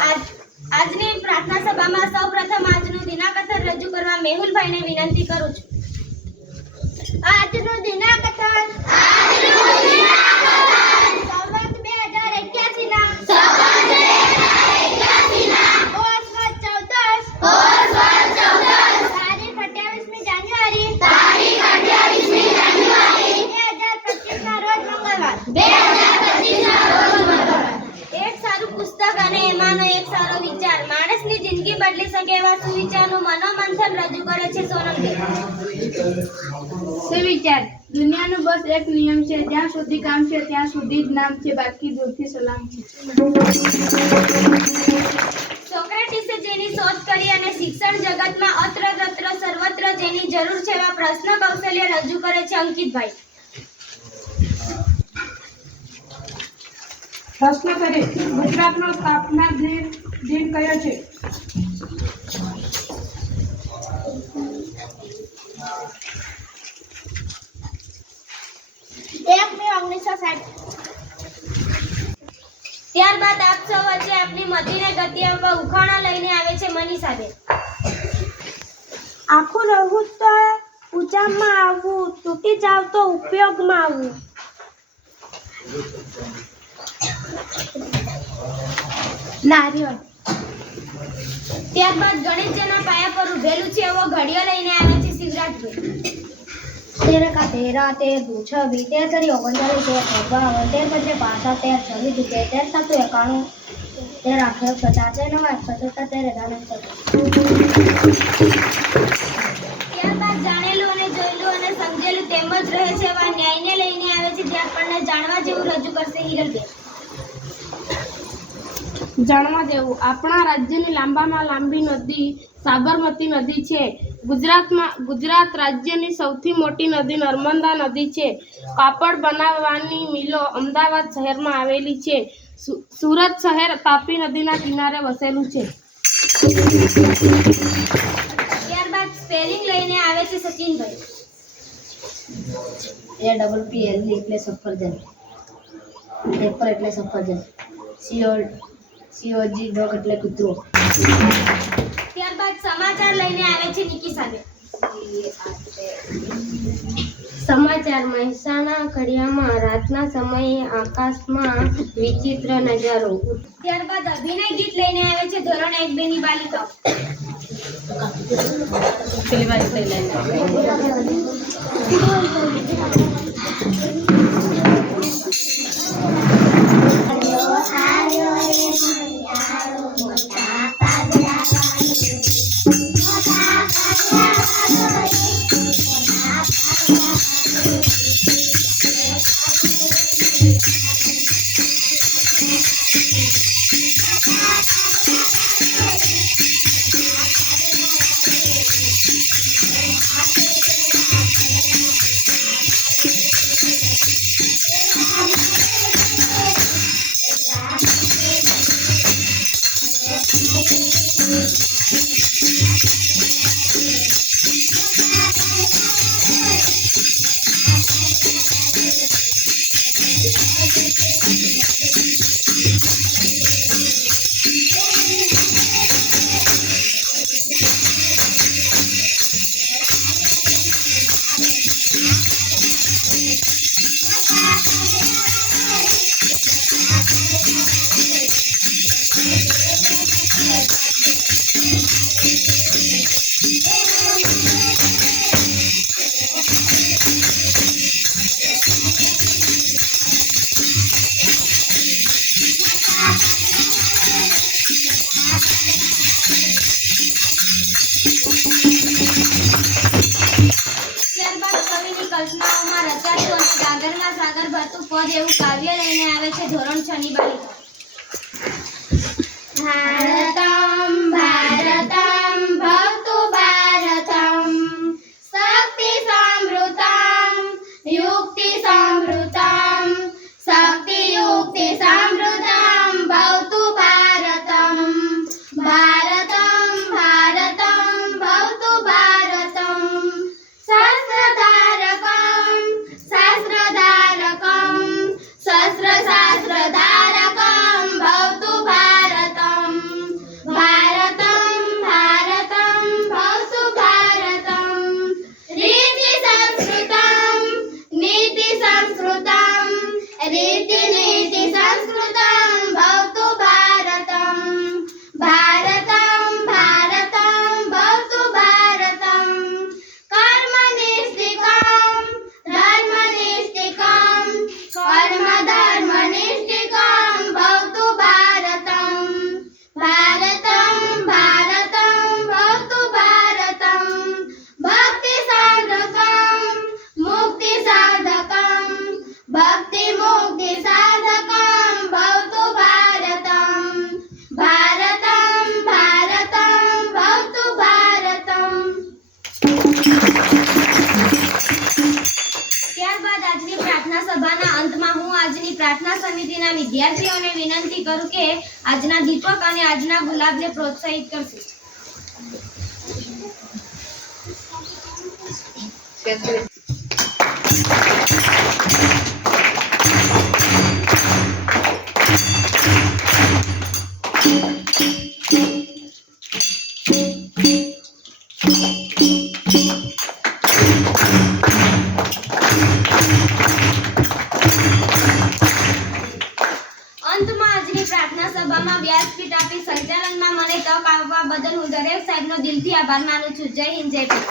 આજની પ્રાર્થના સભામાં સૌપ્રથમ આજનું દિનાકથન રજૂ કરવા મેહુલભાઈને વિનંતી કરું છું. આજનું દિનાકથન સંવત 2081 ના તારીખ 28મી જાન્યુઆરી 2025 ના રોજ મંગળવાર. એક સારું પુસ્તક અને એમાંનો એક સારો વિચાર માણસની જિંદગી બદલી શકે એવા સુવિચારનું મનોમંથન રજૂ કરે છે સોનમદેવ. સુવિચાર: દુનિયાનો બસ એક નિયમ છે, જ્યાં સુધી કામ છે ત્યાં સુધી જ નામ છે, બાકી દૂરથી સલામ છે. સોક્રેટીસે જેની શોધ કરી અને શિક્ષણ જગતમાં અત્ર તત્ર સર્વત્ર જેની જરૂર છે એવા પ્રશ્ન કૌશલ્ય રજૂ કરે છે અંકિતભાઈ. પ્રશ્ન કરે: ગુજરાતનો સ્થાપના દિન કયો છે? મે 1960. ત્યારબાદ આપ સૌ વચ્ચે આપની મધીને ગતિ આપવા ઉખાણા લઈને આવે છે મનીષાબેન. આખું રહું તો ઊંચામાં આવવું, તૂટી જાવ તો ઉપયોગમાં આવવું. નારિયેળ. ત્યારબાદ ગણેશજીના પાયા પર ઉભેલું છે એવો ઘડિયો લઈને આવે છે શિવરાજભાઈ. 13 का 13 13 2 6 13 39 13 55 13 56 13 ત્યારબાદ જાણેલું અને જોયેલું અને સમજેલું તેમ જ રહે છે એવા ન્યાયને લઈને આવે છે જે આપણને જાણવા જેવું રજૂ કરશે હિરલબેન. જાણવા જેવું: આપણા રાજ્યની લાંબામાં લાંબી નદી સાબરમતી નદી છે. ગુજરાત રાજ્યની સૌથી મોટી નદી નર્મદા નદી છે. કાપડ બનાવવાની મિલો અમદાવાદ શહેરમાં આવેલી છે. સુરત શહેર તાપી નદીના કિનારે વસેલું છે. ત્યારબાદ સ્પેલિંગ લઈને આવે છે સચિનભાઈ. APPL એટલે સફરજન, પેપર એટલે સફરજન, COG ડોગ એટલે કૂતરો. ત્યારબાદ સમાચાર લઈને આવે છે નિકિસાબેન. સમાચાર: મહેસાણા કડિયામાં રાતના સમયે આકાશમાં વિચિત્ર નજારો. ત્યારબાદ અભિનય ગીત લઈને આવે છે ધોરણ 1 2 ની બાલિકાઓ. કલ્પનાઓમાં રચાતું અને ગાગરમાં સાગર ભરતું પદ એવું કાવ્ય લઈને આવે છે ધોરણ 6 ની બાલિકા. ભારતમ ભારતમ ભવતુ ભારતમ શક્તિ સમૃતમ યુક્તિ સમૃતમ શક્તિ યુક્તિ સમૃતમ ભવતુ ભારતમ ભારતમ ભારતમ ભવતુ ભારતમ શાસ્ત્રધારકમ શાસ્ત્રધારકમ શસ્ત્ર શાસ્ત્રધારકમ ભવતુ ભારતમ કોલેજના વિદ્યાર્થીઓને વિનંતી કરું કે આજના દીપક અને આજના ગુલાબને પ્રોત્સાહિત કરશે. અંતમાં આજની પ્રાર્થના સભામાં વ્યાસપીઠ આપી સંચાલનમાં મને તક આપવા બદલ હું દરેક સાહેબનો દિલથી આભાર માનું છું. જય હિન્દ, જય ભારત.